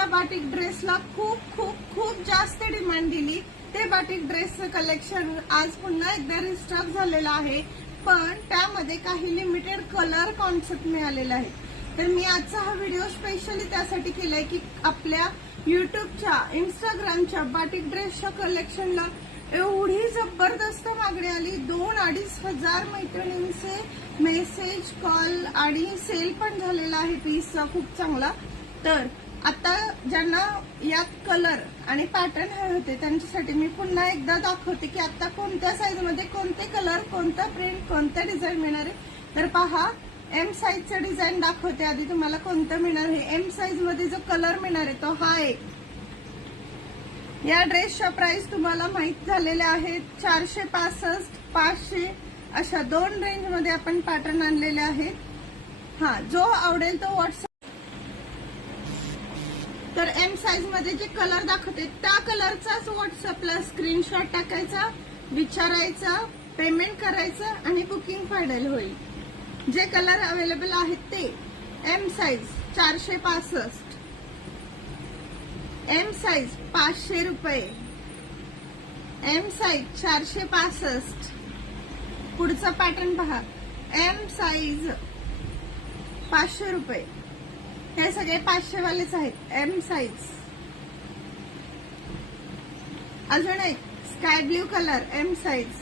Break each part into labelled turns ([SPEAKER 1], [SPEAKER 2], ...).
[SPEAKER 1] ज्या बाटिक ड्रेसला खूप खूप खूप जास्त डिमांड दिली. ते बाटिक ड्रेसचं कलेक्शन आज पुन्हा एकदा रिस्टॉक झालेलं आहे. पण त्यामध्ये काही लिमिटेड कलर कॉन्सेप्ट मिळालेला आहे तर मी आजचा हा व्हिडिओ स्पेशली त्यासाठी केलाय की आपल्या युट्यूबच्या इंस्टाग्रामच्या बाटिक ड्रेसच्या कलेक्शनला एवढी जबरदस्त मागणी आली. दोन अडीच हजार मैत्रिणींचे मेसेज कॉल आणि सेल पण झालेला आहे. पीसचा खूप चांगला. तर आता ज्यांना यात कलर आणि पॅटर्न हवे होते त्यांच्यासाठी मी पुन्हा एकदा दाखवते की आता कोणत्या साईजमध्ये कोणते कलर कोणता प्रिंट कोणतं डिझाईन मिळणार आहे. तर पहा एम साईजचं डिझाईन दाखवते. आधी तुम्हाला कोणतं मिळणार आहे? एम साईजमध्ये जो कलर मिळणार आहे तो हा एक या ड्रेसच्या प्राइस तुम्हाला माहीत झालेल्या आहेत. चारशे पासष्ट पाचशे अशा दोन रेंजमध्ये आपण पॅटर्न आणलेले आहेत. हा जो आवडेल तो व्हॉट्सअप तर एम साईजमध्ये जे कलर दाखवते त्या कलरचाच व्हॉट्सअपला स्क्रीनशॉट टाकायचा विचारायचा पेमेंट करायचं आणि बुकिंग फायनल होईल. जे कलर अवेलेबल आहेत ते एम साईज चारशे पासष्ट एम साईज पाचशे रुपये एम साईज चारशे पासष्ट. पुढचं पॅटर्न पहा. एम साईज पाचशे रुपये. हे सगळे पाचशे वालेच आहेत. एम साईज अजून एक. Sky blue colour M size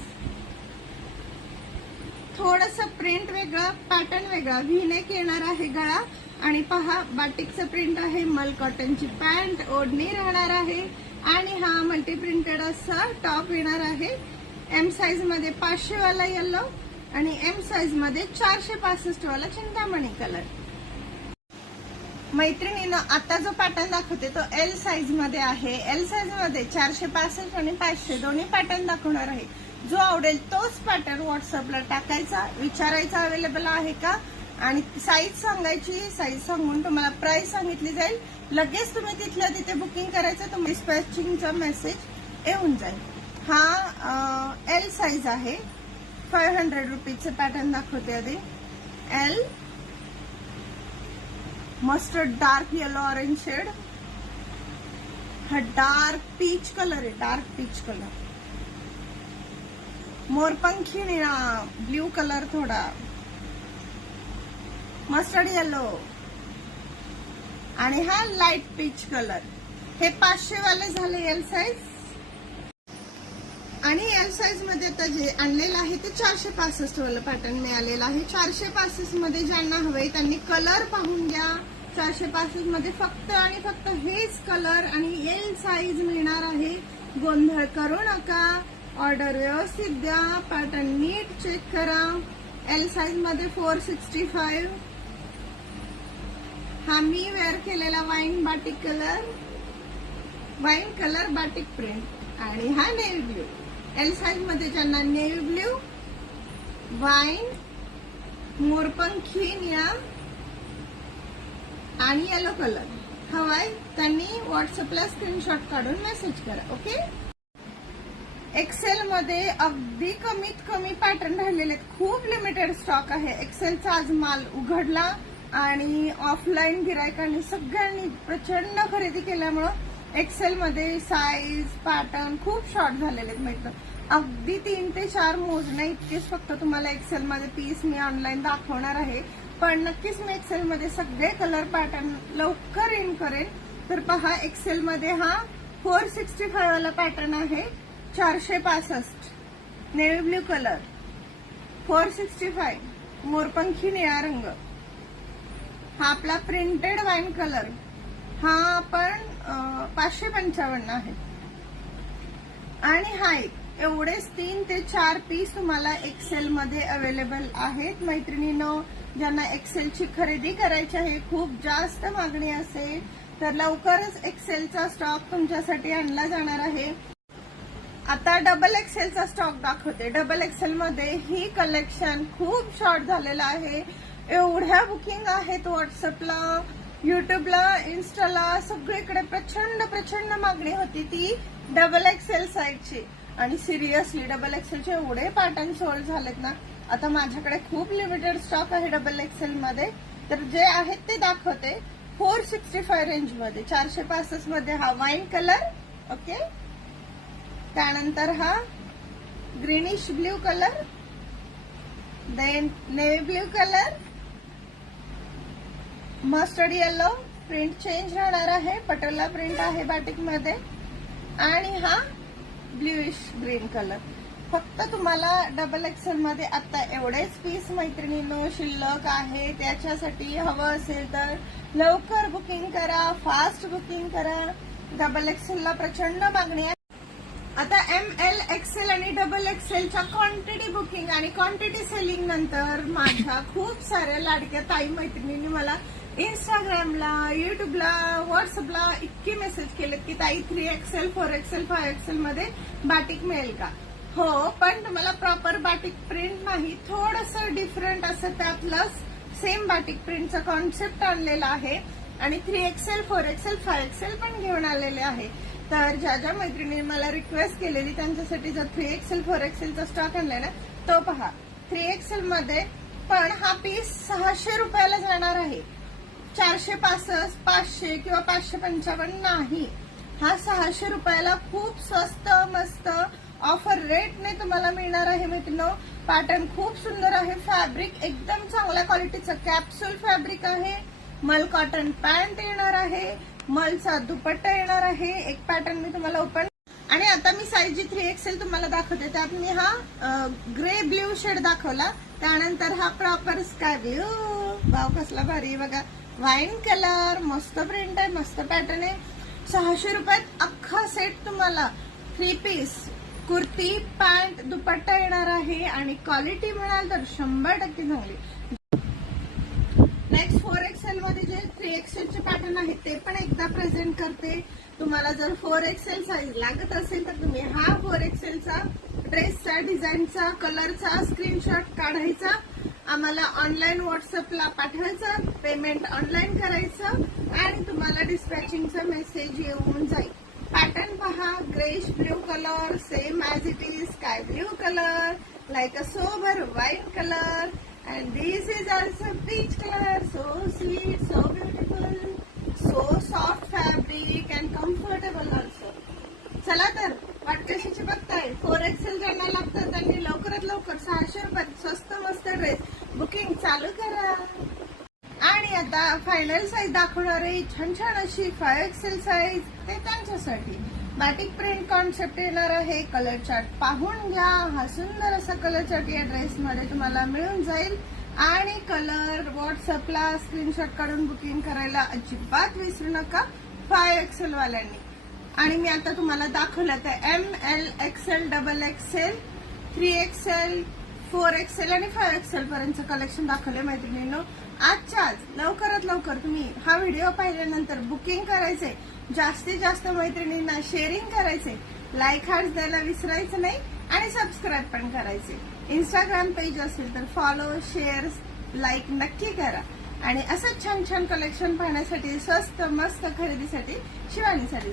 [SPEAKER 1] थोडस प्रिंट वेगळं पॅटर्न वेगळा. व्हीनेक येणार आहे गळा. आणि पहा बाटिकचं प्रिंट आहे. मल कॉटनची पॅन्ट ओढणी राहणार आहे. आणि हा मल्टी प्रिंटेड असा टॉप येणार आहे. एम साईजमध्ये पाचशे वाला येल्लो आणि एम साईजमध्ये चारशे पासष्ट वाला चिंतामणी कलर मैत्रिणीनं आता जो पॅटर्न दाखवते तो एल साईजमध्ये आहे. एल साईजमध्ये चारशे पासष्ट आणि पाचशे दोन्ही पॅटर्न दाखवणार आहे. जो आवडेल तोच पॅटर्न व्हॉट्सअपला टाकायचा विचारायचा अवेलेबल आहे का? आणि साईज सांगायची साईज सांगून तुम्हाला प्राइस सांगितली जाईल. लगेच तुम्ही तिथल्या तिथे बुकिंग करायचं तुम्ही डिस्पॅचिंगचा मेसेज येऊन जाईल. हा एल साईज आहे. फाईव्ह हंड्रेड रुपीजचे पॅटर्न दाखवते आधी. L mustard dark yellow orange shade. हा डार्क पीच कलर आहे डार्क पीच कलर. मोरपंखी निळा ब्ल्यू कलर थोडा. Mustard yellow. आणि हा लाइट पीच कलर हे पाचशे वाले झाले एल साईज आणि एल साईजमध्ये आता जे आणलेलं आहे ते चारशे पासष्ट वाला पॅटर्न मिळालेलं आहे. चारशे पासष्टमध्ये ज्यांना हवे त्यांनी कलर पाहून घ्या. चारशे पासष्टमध्ये फक्त आणि फक्त हेच कलर आणि एल साईज मिळणार आहे. गोंधळ करू नका. ऑर्डर व्यवस्थित द्या. पॅटर्न नीट चेक करा. एल साईजमध्ये फोर सिक्स्टी फाईव्ह हा मी वेअर केलेला wine batik colour wine colour batik print आणि हा नेव्ही ब्ल्यू एल साईजमध्ये ज्यांना नेव्ही ब्ल्यू वाईन मोरपंखी निळा आणि येलो कलर हवाय त्यांनी व्हॉट्सअपला स्क्रीनशॉट काढून मेसेज करा ओके? एक्सेल मध्ये अगदी कमीत कमी पॅटर्न राहिलेले आहेत. खूप लिमिटेड स्टॉक आहे. एक्सेलचा आज माल उघडला आणि ऑफलाईन गिरायकांनी सगळ्यांनी प्रचंड खरेदी केल्यामुळं एक्सेल मध्ये साईज पॅटर्न खूप शॉर्ट झालेले आहेत मिळतं अगदी तीन ते चार मोजण्या इतकेच फक्त तुम्हाला एक्सेल मध्ये पीस मी ऑनलाईन दाखवणार आहे. पण नक्कीच मी एक्सेल मध्ये सगळे कलर पॅटर्न लवकर इन करेन. तर पहा एक्सेल मध्ये हा फोर सिक्स्टी फाय वाला पॅटर्न आहे. चारशे पासष्ट. Navy blue colour. Four sixty five मोरपंखी निळा रंग. हा आपला प्रिंटेड वाईन कलर हा आपण पाचशे पंचावन्न आहे. आणि हा एक एवढेच तीन ते चार पीस तुम्हाला एक्सेल मध्ये अवेलेबल आहेत. मैत्रिणीनं ज्यांना एक्सेलची खरेदी करायची आहे खूप जास्त मागणी असेल तर लवकरच एक्सेलचा स्टॉक तुमच्यासाठी आणला जाणार आहे. आता डबल एक्सेलचा स्टॉक दाखवते. डबल एक्सेल मध्ये ही कलेक्शन खूप शॉर्ट झालेलं आहे. एवढ्या बुकिंग आहेत व्हॉट्सअपला युट्यूबला इन्स्टाला सगळीकडे प्रचंड प्रचंड मागणी होती ती डबल एक्सेल साईजची. आणि सिरियसली डबल एक्सेलचे एवढे पॅटर्न सोल्ड झालेत ना आता माझ्याकडे खूप लिमिटेड स्टॉक आहे डबल एक्सेल मध्ये. तर जे आहेत ते दाखवते. फोर सिक्स्टी फाय रेंजमध्ये चारशे पासष्टमध्ये हा वाईन कलर ओके त्यानंतर हा greenish blue colour then navy blue colour mustard yellow. Print change राहणार आहे. पटोला प्रिंट आहे बाटिकमध्ये. आणि हा ब्ल्यूइश ग्रीन कलर फक्त तुम्हाला डबल एक्सेल मध्ये आता एवढेच पीस मैत्रिणींनो शिल्लक आहे. त्याच्यासाठी हवं असेल तर लवकर बुकिंग करा फास्ट बुकिंग करा. डबल एक्सेलला प्रचंड मागणी आहे. आता एम एल एक्सेल आणि डबल एक्सेलच्या क्वांटिटी बुकिंग आणि क्वांटिटी सेलिंग नंतर माझ्या खूप साऱ्या लाडक्या ताई मैत्रिणींनी मला इंस्टाग्रामला युट्यूबला व्हॉट्सअपला इतके मेसेज केलेत की ताई three XL four XL five XL मध्ये बाटिक मिळेल का? हो पण तुम्हाला प्रॉपर बाटिक प्रिंट नाही. थोडस डिफरंट असं त्यातलं सेम बाटिक प्रिंटचा कॉन्सेप्ट आणलेला आहे. आणि three XL four XL five XL पण घेऊन आलेले आहे. तर ज्या ज्या मैत्रिणी मला रिक्वेस्ट केलेली त्यांच्यासाठी जर थ्री एक्सेल फोर एक्सेलचा स्टॉक आणलाय ना तो पहा. थ्री एक्सेल मध्ये पण हा पीस सहाशे रुपयाला जाणार आहे. चारशे पासष्ट पाचशे किंवा पाचशे पंचावन्न नाही. हा सहाशे रुपयाला खूप स्वस्त मस्त ऑफर रेटने तुम्हाला मिळणार आहे मित्रांनो. पॅटर्न खूप सुंदर आहे. फॅब्रिक एकदम चांगल्या क्वालिटीचं कॅप्सूल फॅब्रिक आहे. मल कॉटन पॅन्ट येणार आहे. मलचा दुपट्टा येणार आहे. एक पॅटर्न मी तुम्हाला ओपन आणि आता मी साईज जी थ्री एक्सेल तुम्हाला दाखवते त्यात मी हा ग्रे ब्ल्यू शेड दाखवला. त्यानंतर हा प्रॉपर स्काय ब्ल्यू भाव कसला भारी. बघा वाईन कलर मस्त प्रिंट आहे मस्त पॅटर्न आहे. सहाशे रुपयात अख्खा सेट तुम्हाला three piece kurti pant dupatta येणार आहे आणि क्वालिटी म्हणाल तर शंभर टक्के चांगली. नेक्स्ट फोर एक्सेल मध्ये जे थ्री एक्सेलचे पॅटर्न आहेत ते पण एकदा प्रेझेंट करते. तुम्हाला जर फोर एक्सेल साईज लागत असेल तर तुम्ही हा फोर एक्सेलचा ड्रेसचा डिझाईनचा कलरचा स्क्रीनशॉट काढायचा. आम्हाला ऑनलाईन व्हॉट्सअपला पाठवायचं पेमेंट ऑनलाईन करायचं आणि तुम्हाला डिस्पॅचिंगचा मेसेज येऊन जाईल. पॅटर्न पहा greyish blue colour same as it is sky blue colour like a sober white colour and this is also peach colour so sweet so beautiful so soft fabric and comfortable also चला तर वाट कशाची बघताय four Excel ज्यांना लागतं त्यांनी लवकरात लवकर सहाशे रुपयात स्वस्त मस्त ड्रेस बुकिंग चालू करा. आणि आता फायनल साईज दाखवणारे छान छान अशी फाय एक्सेल साईज ते त्यांच्यासाठी. बॅटिक प्रिंट कॉन्सेप्ट येणार आहे. कलर चार्ट पाहून घ्या. हा सुंदर असा कलर चार्ट या ड्रेसमध्ये तुम्हाला मिळून जाईल. आणि कलर व्हॉट्सअपला स्क्रीनशॉट काढून बुकिंग करायला अजिबात विसरू नका फाय एक्सेल वाल्यांनी. आणि मी आता तुम्हाला दाखवलं तर M L XL double XL three XL four XL आणि फाय एक्सेल पर्यंत कलेक्शन दाखवले मैत्रिणींनो. आजच्या आज लवकरात लवकर तुम्ही हा व्हिडिओ पाहिल्यानंतर बुकिंग करायचे जास्तीत जास्त मैत्रिणींना शेअरिंग करायचे लाईक हार्ट द्यायला विसरायचं नाही आणि सबस्क्राईब पण करायचे इंस्टाग्राम पेज असेल तर फॉलो शेअर लाईक नक्की करा. आणि असं छान छान कलेक्शन पाहण्यासाठी स्वस्त मस्त खरेदीसाठी शिवानीसाठी.